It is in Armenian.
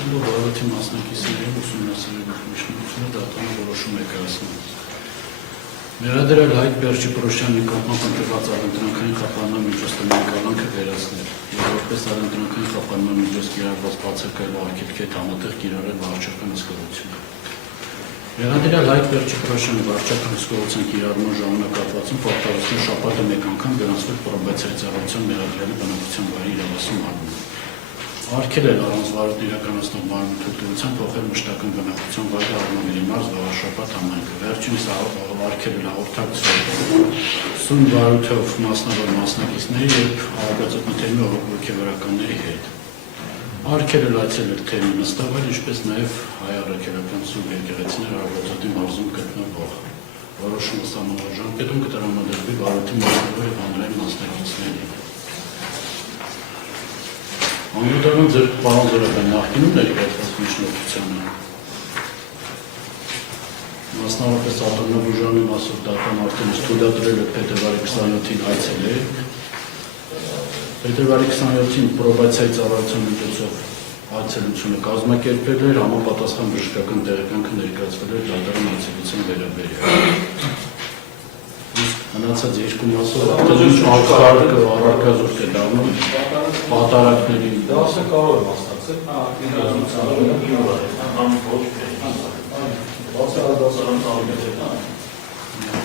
ստացել ու վարորդի մասնակիցների ուսումնասիրելու միջնությունը դատանը որոշում է կայացնում։ Մեղադրել Հայկ Բերչի Պրոշյանի նկատմամբ ընտրված առընտրանքային խափանման միջոցների կալանքը վերացնել և որպես առընտրանքային խափանման միջոց կիրառված բացակայելու արգելքի հետ համատեղ կիրառել վարչական հսկողությունը։ Մեղադրյալ Հայկ Բերչի Պրոշյանի վարչական հսկողության կիրառման ժամանակ հատվածում փոխհարուսման շաբաթը մեկ անգամ գրանցվել պրոբացիայի ծառայության մեղադրյալի բնակության վայրի իրավասում մարմին։ Արգելել առանց վարորդն իրականացնող մարմնի թույլտվության փոխել մշտական բնակության վայրը Արմավիրի մարզ Վաղաշաբաթ համայնքը։ Վերջինս արգելել հաղորդակցվել Սուն վարորդով մասնավոր մասնակիցների և Արագածոտնի թեմի հոգևորականների հետ։ Արգելել այցելել թեմի նստավայր, ինչպես նաև հայ առաքելական Սուրբ եկեղեցիներ Արագածոտնի մարզում գտնվող։ Որոշումը սահմանաժամկետում կտրամադրվի վարորդի մասնավոր և հանրային մասնակիցներին։ Անմտական պարոն Զորակյան, նախկինում ներկայացված միջնորդությանը մասնավորապես Ատոմնաբուժանի մասով դատան արդեն թույլատրել է փետրվարի 27-ին այցելել։ Փետրվարի 27-ին պրոբացիայի ծառայության միջոցով այցելությունը կազմակերպվել էր, համապատասխան բժշկական տեղեկանքը ներկայացվել էր դատարան այցելության վերաբերյալ։ Մնացած երկու մասով արդեն առարկա զուրկ է դառնում պատարակների դասը կարող է մասնակցել,